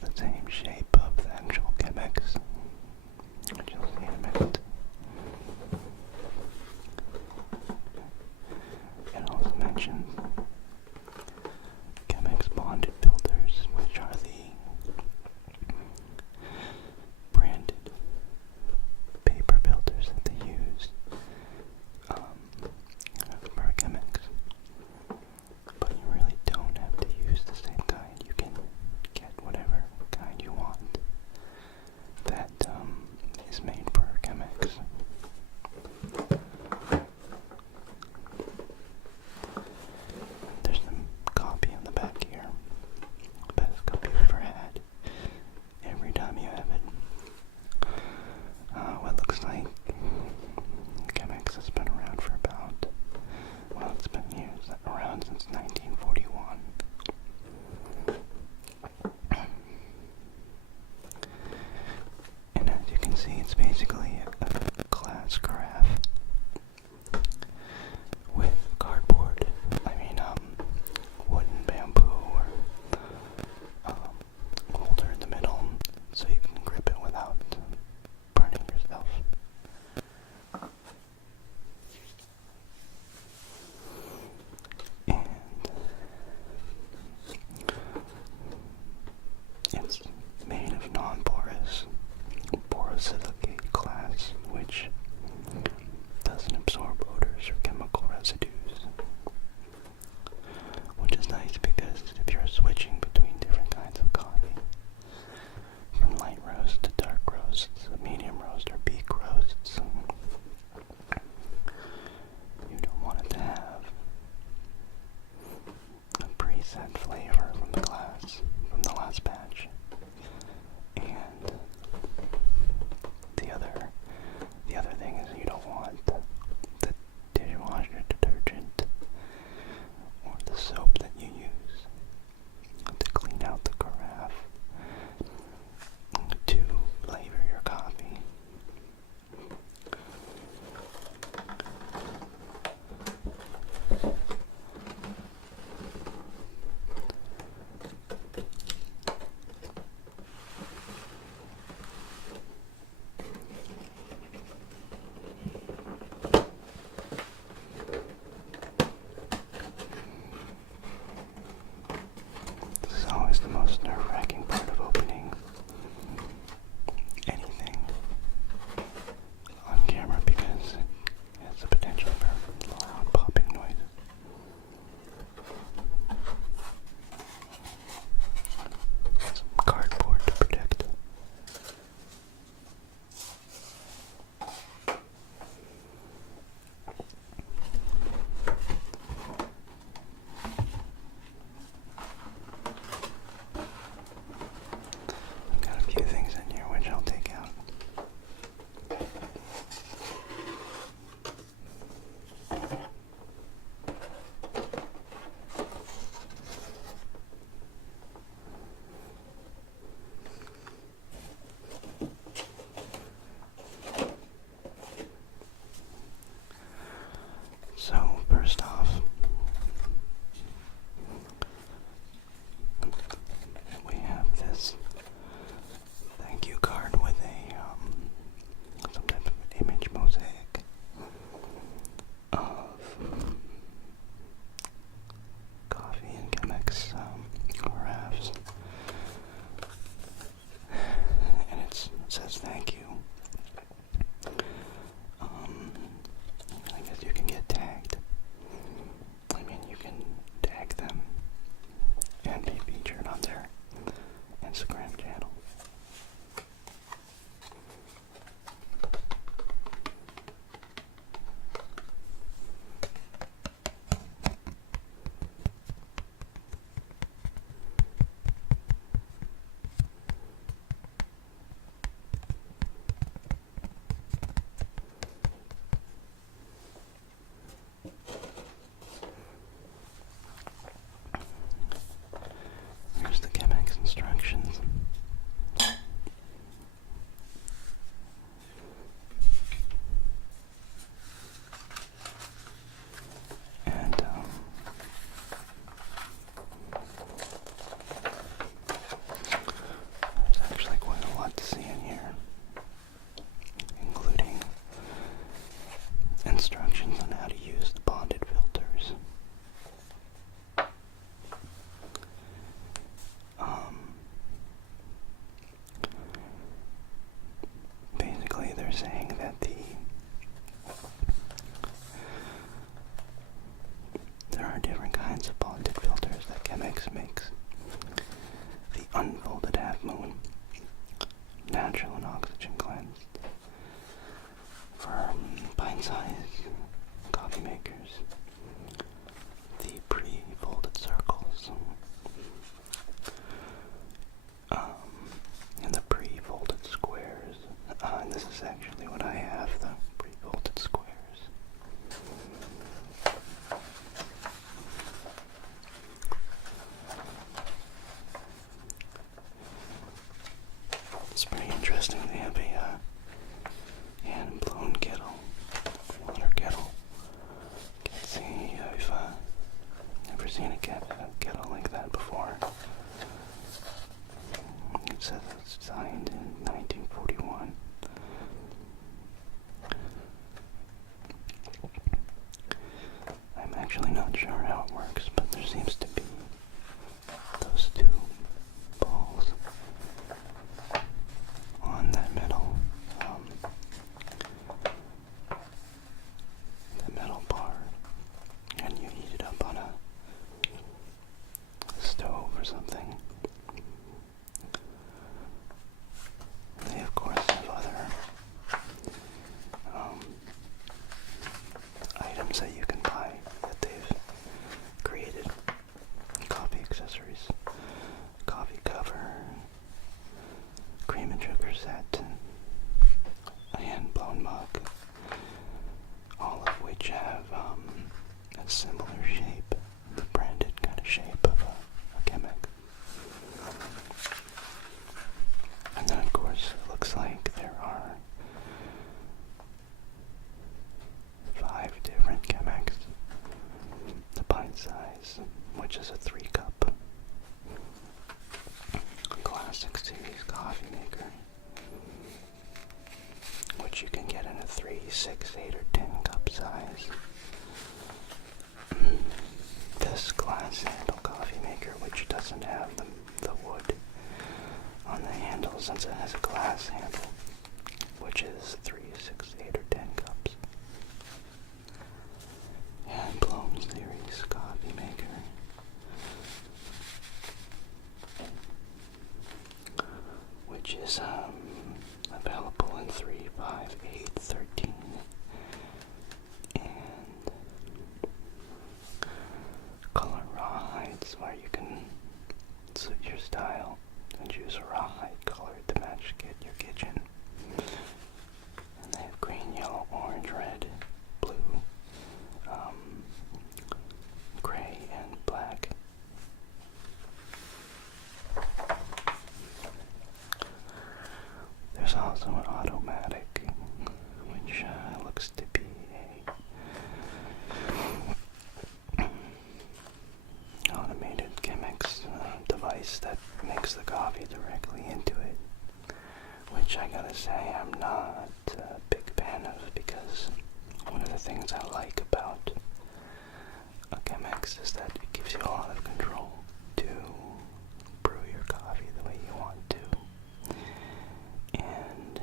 it's the same shape of the actual Chemex, which you'll see in a minute. It also mentions Chemex bonded filters, which are the branded paper filters that they use for Chemex. But you really don't have to use the same kind. You can get whatever kind you want that is made for Chemex. There's some copy on the back here. Best copy I've ever had. Every time you have it. What looks like Chemex has been around for about, well, it's been used around since 1941. And as you can see, it's basically a glass carafe with cardboard, wooden bamboo or holder in the middle so you can grip it without burning yourself. And it's made of non-porous borosilicate glass, which doesn't absorb odors or chemical residues. Which is nice because if you're switching between different kinds of coffee, from light roast to dark roasts, medium roast or beak roasts, you don't want it to have a preset flavor from the glass, from the last batch. And the other thing is you don't want the dishwasher detergent or the soap that you use to clean out the carafe to flavor your coffee. This is always the most nerve-wracking part of opening anything on camera because it has the potential for loud popping noises. Some cardboard to protect. interesting. They have a hand-blown kettle, water kettle. Can't see I've never seen a kettle like that before. It says it's designed in 1941. I'm actually not sure how it works, but there seems to be those two balls on that metal bar, and you heat it up on a stove or something. They of course have other items that you can buy that they've created. Coffee accessories, coffee cover, cream and sugar set, a hand-blown mug, all of which have a similar shape, the branded kind of shape of a Chemex. And then of course it looks like there are 5 different Chemex. The pint size, which is a 3-cup classic series coffee maker, which you can get in a 3, 6, 8, or 10 cup size. This glass handle coffee maker, which doesn't have the wood on the handle since it has a glass handle, which is 3, 6, 8, or 10 cups. Hand-blown series coffee maker, which is available in 3, 5, 8, 13, and color rawhides, where you can suit your style and choose a rawhide color to match your kitchen. And they have green, yellow, orange, red, blue, gray, and black. There's also an automatic, which looks to be a automated Chemex device that makes the coffee directly into it, which I gotta say I'm not a big fan of, because one of the things I like about a Chemex is that it gives you a lot of control to brew your coffee the way you want to. And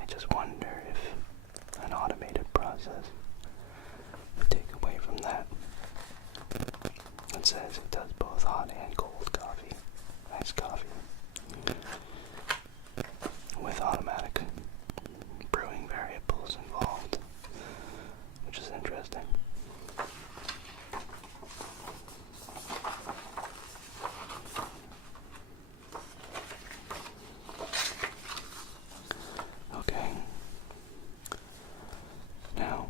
I just wonder if an automated process would take away from that. It says it does both hot and cold coffee, iced coffee, with automatic brewing variables involved, which is interesting. Okay. Now,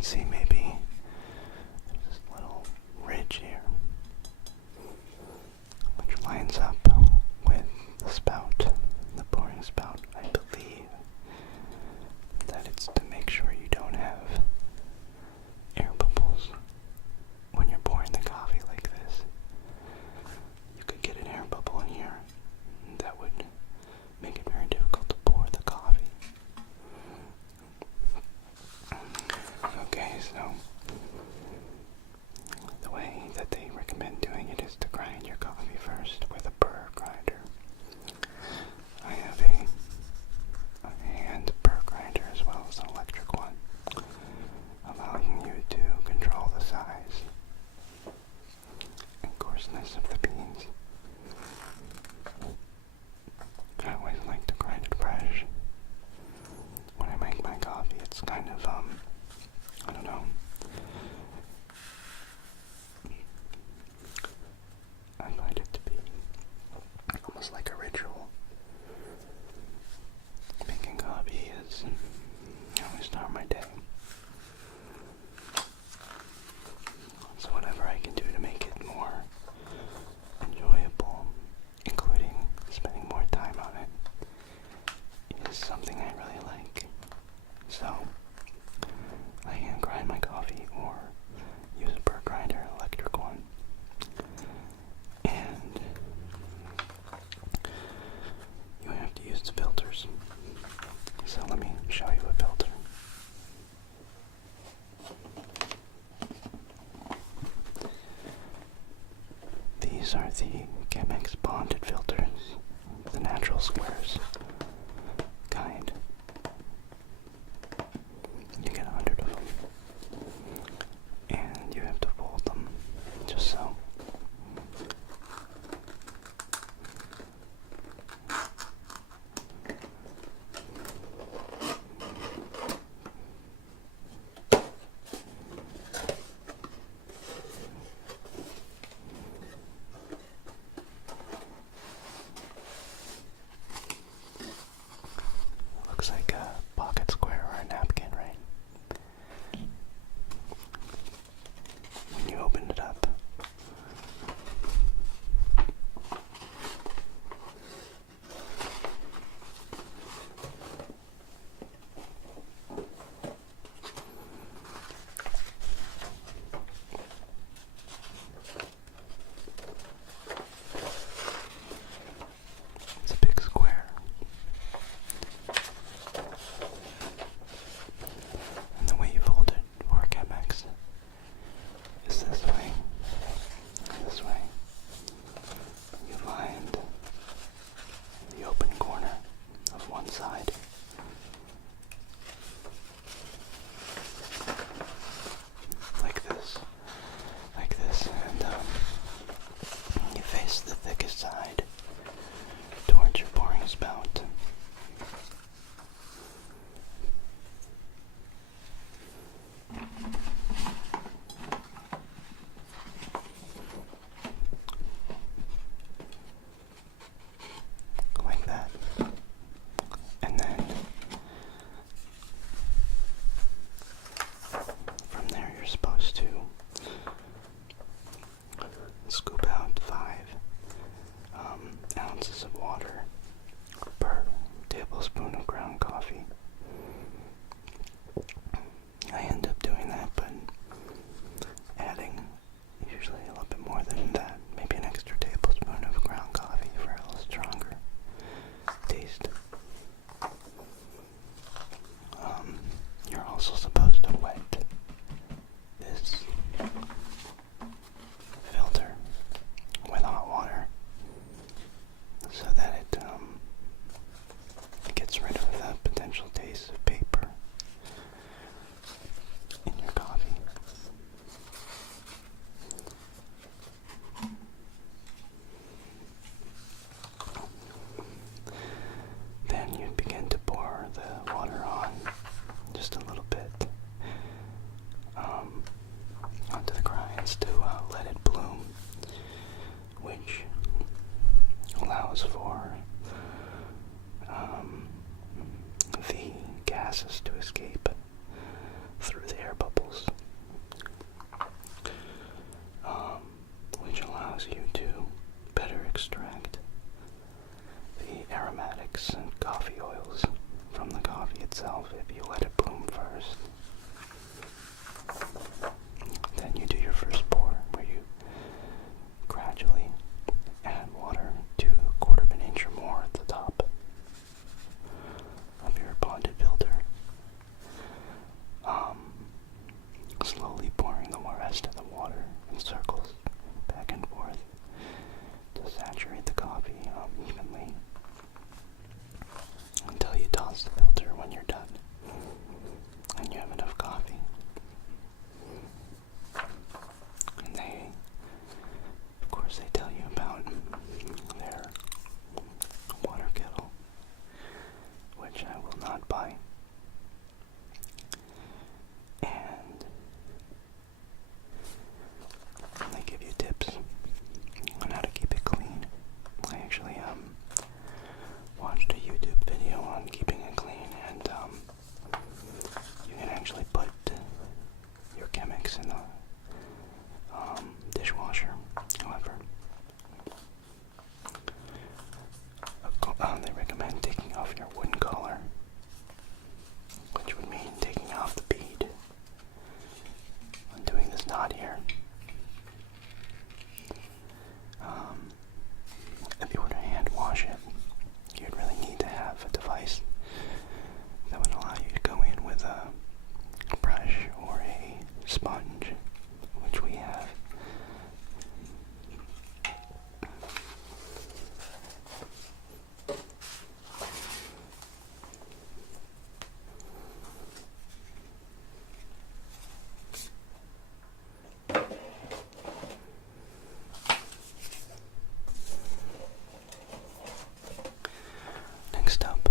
can see maybe there's this little ridge here, which lines up with the spout, the pouring spout. I believe that it's to make sure you don't have air bubbles when you're pouring the coffee like this. You could get an air bubble in here that would make it very difficult to pour the coffee. Okay, so the way that they recommend doing it is to grind your coffee first with a burr grinder. I have a hand burr grinder as well as an electric one, allowing you to control the size and coarseness of the beans. I always like to grind it fresh. When I make my coffee, it's kind of, I don't know. I find it to be almost like a ritual. Making coffee is how I start my day. So whatever I can do to make it more enjoyable, including spending more time on it, is something I really like. So I hand grind my coffee or use a burr grinder, electric one. And you have to use the filters. So let me show you a filter. These are the Chemex bonded filters, the natural squares kind. You get 100 of them, and you have to fold them just so. slowly pouring the rest of the water in circles back and forth to saturate the coffee evenly until you toss the filter when you're done and you have enough coffee. And of course, they tell you about their water kettle, which I will not buy. And they give you tips on how to keep it clean. I actually watched a YouTube video on keeping it clean, and you can actually put your Chemex in the dishwasher. However, they recommend taking off your wooden collar, which would mean taking off the bead. I'm doing this knot here. If you were to hand wash it, you'd really need to have a device that would allow you to go in with a brush or a sponge, which we have. Next up,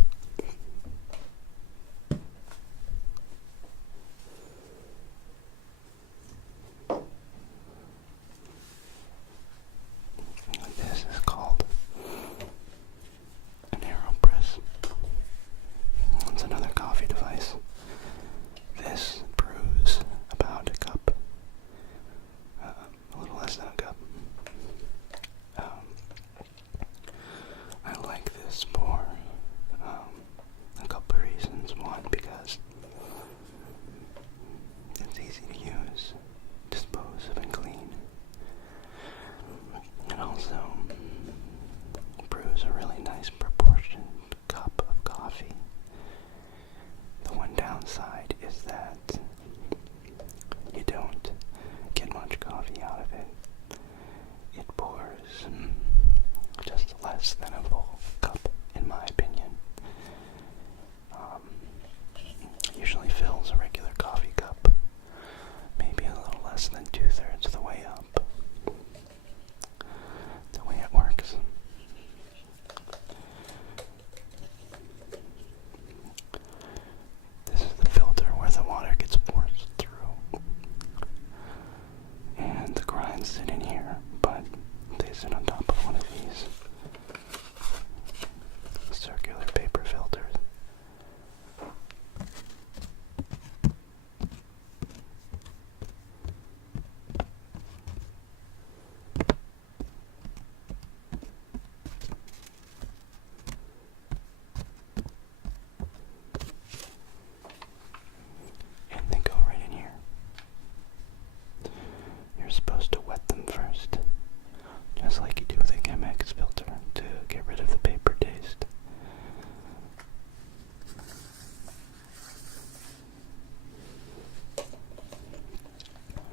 this is called an Aeropress. It's another coffee device. This brews about a cup, a little less than a cup. I like this for a couple of reasons. One, because it's easy to use, dispose of, and clean. And also brews a really nice proportioned cup of coffee. The one downside is that you don't get much coffee out of it. It pours just less than a full cup, in my opinion. Usually fills a regular coffee cup, maybe a little less than 2/3 of the way up. The way it works. This is the filter where the water gets forced through. And the grinds sit in here, but they sit on top of one of these circular paper filters. And they go right in here. You're supposed to wet them first, just like you do with a Chemex filter, to get rid of the paper taste.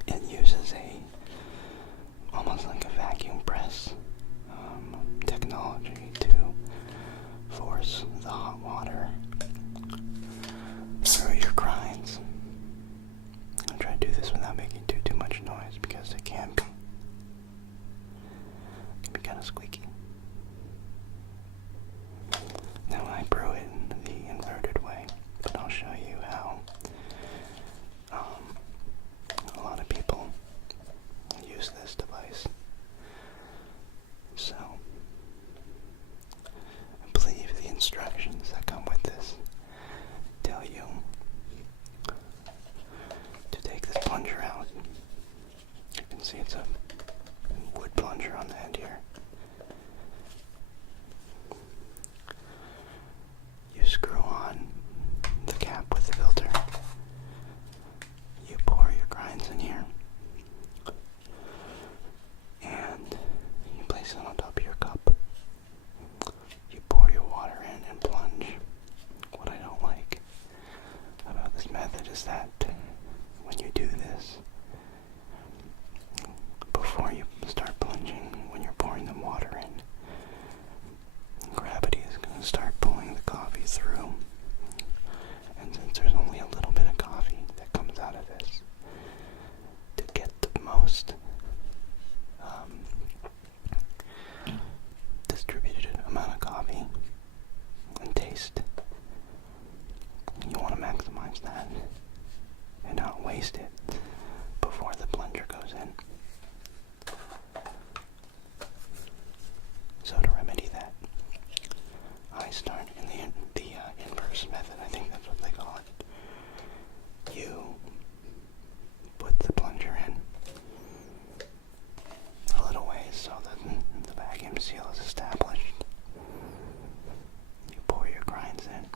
It uses almost like a vacuum press technology to force the hot water through your grinds. I'm trying to do this without making too much noise, because it can be kind of squeaky. Now I brew it in the inverted way, but I'll show you how a lot of people use this device. So, I believe the instructions that come with this tell you to take this plunger out. You can see it's a wood plunger on the end here. You screw on the cap with the filter. You pour your grinds in here. And you place it on top of your cup. You pour your water in and plunge. What I don't like about this method is that when you do this, most distributed amount of coffee and taste. You want to maximize that and not waste it before the plunger goes in. So to remedy that, I start in the inverse method. I think that's what they call it. You put the plunger in a little ways so that the vacuum seal is established. You pour your grinds in.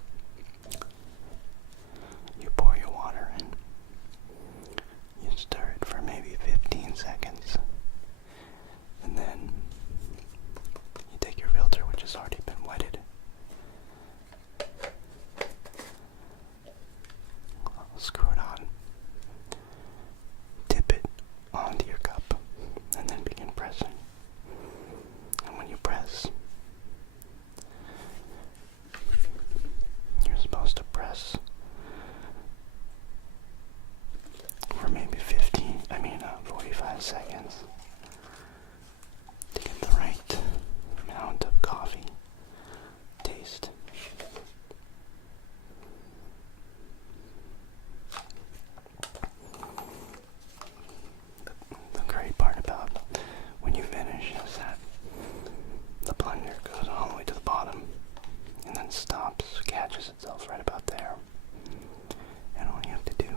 You pour your water in. You stir it for maybe 15 seconds. And then you take your filter, which has already been wetted. Screw it on. Dip it onto your cup. And then begin pressing. And when you press, you're supposed to press for maybe 45 seconds to get the right amount of coffee taste. The great part about when you finish is that the plunger goes all the way to the bottom and then stops, catches itself right about there. And all you have to do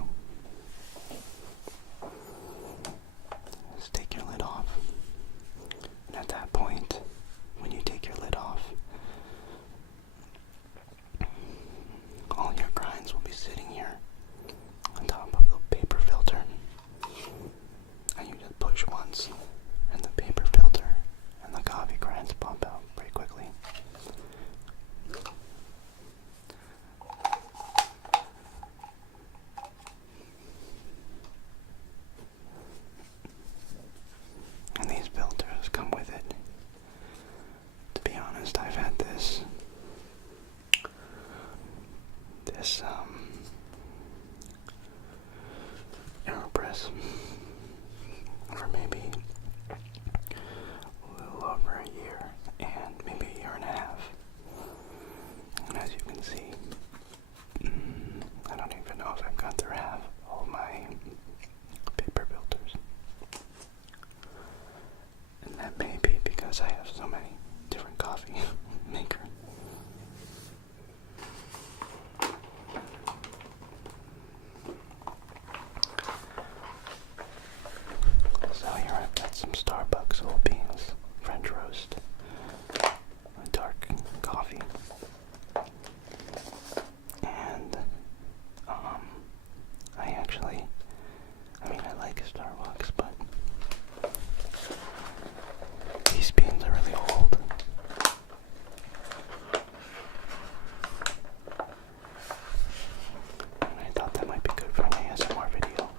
is take your lid off. And at that point, when you take your lid off, all your grinds will be sitting here on top of the paper filter. And you just push once, and the paper filter and the coffee grinds pop out pretty quickly. And these filters come with it. To be honest, I've had this Aeropress for maybe a little over a year, and maybe a year and a half. And as you can see, I don't even know if I've gone through half all my paper filters. And that may be because I have so many different coffee makers. So here I've got some Starbucks whole beans, French roast, a dark coffee, and I like Starbucks, but these beans are really old. And I thought that might be good for an ASMR video.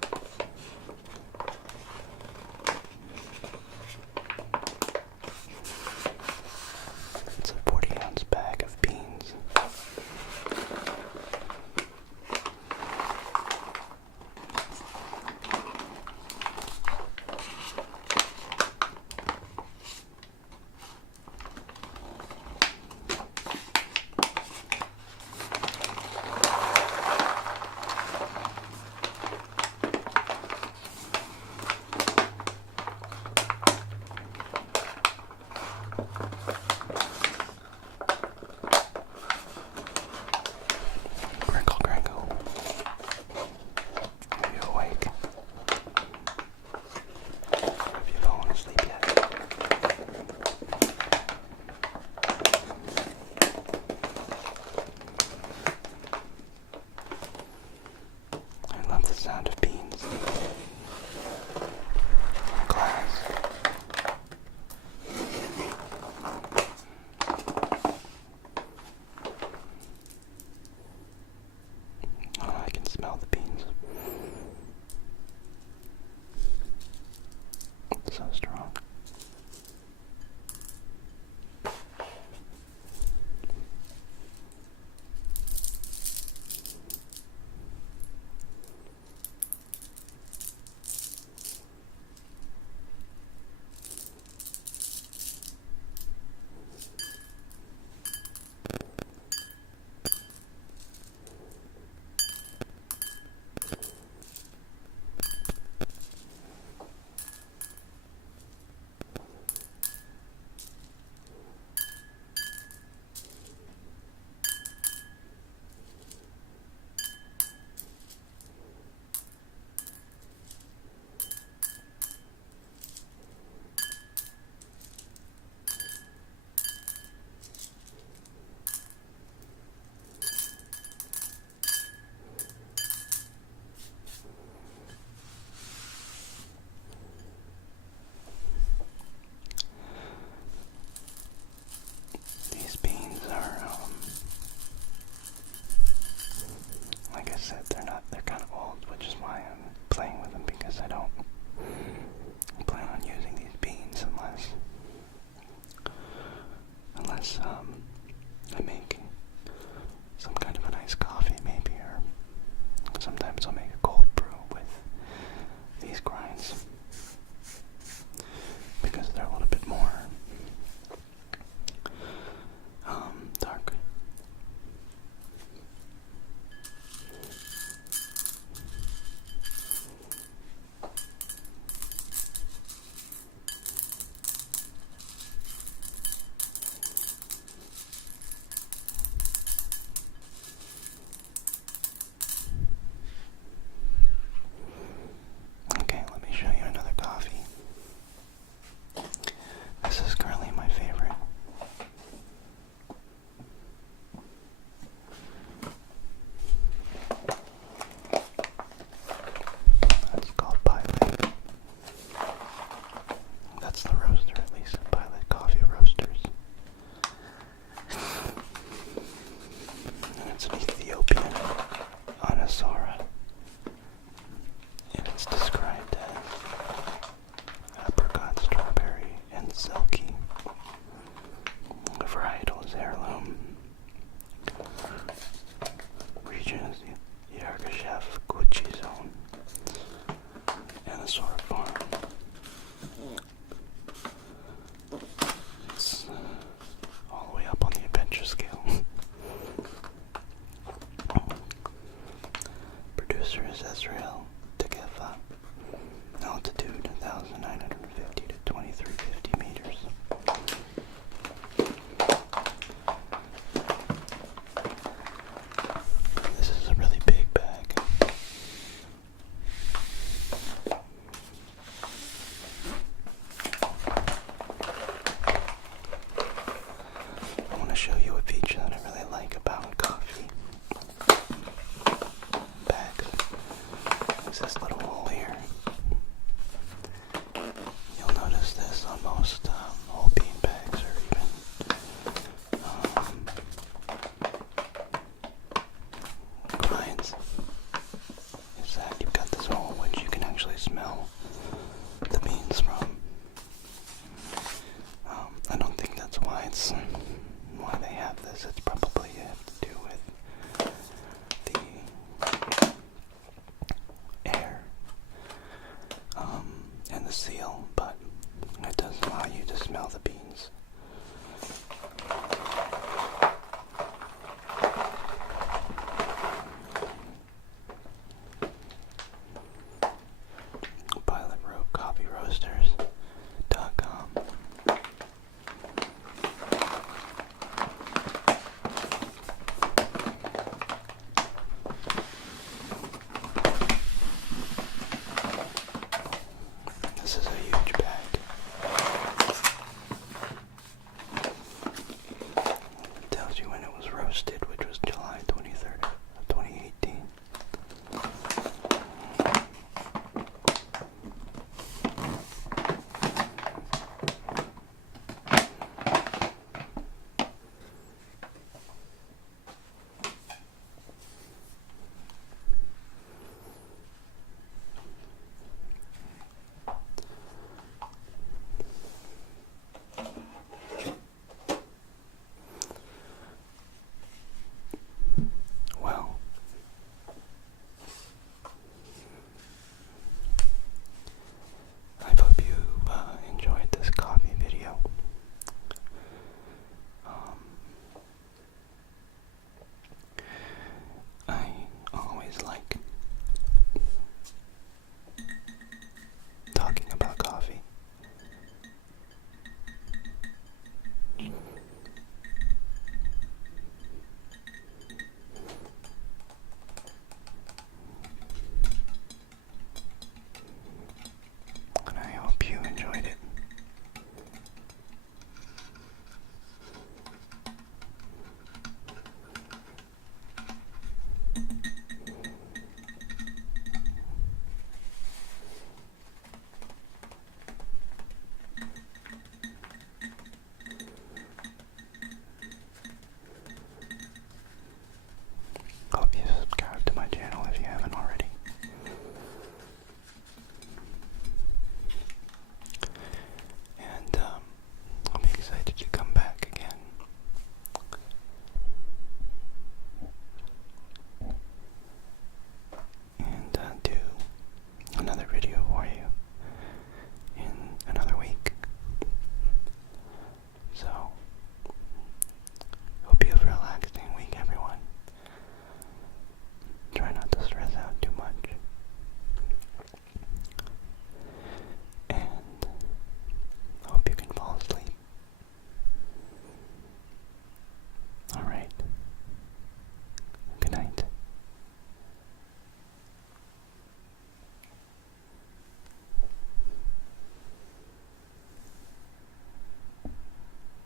dinosaur farm. It's all the way up on the adventure scale. Producer is Israel Tegefa. Altitude 1,950 to 2,350 meters. This is a really big bag. I want to show you a feature that I really like about coffee bags. There's this little hole here. You'll notice this on most whole bean bags or even grinds. Is that you've got this hole which you can actually smell the beans from. I don't think that's why they have this. It's probably have to do with the air and the seal, but it does allow you to smell the beans.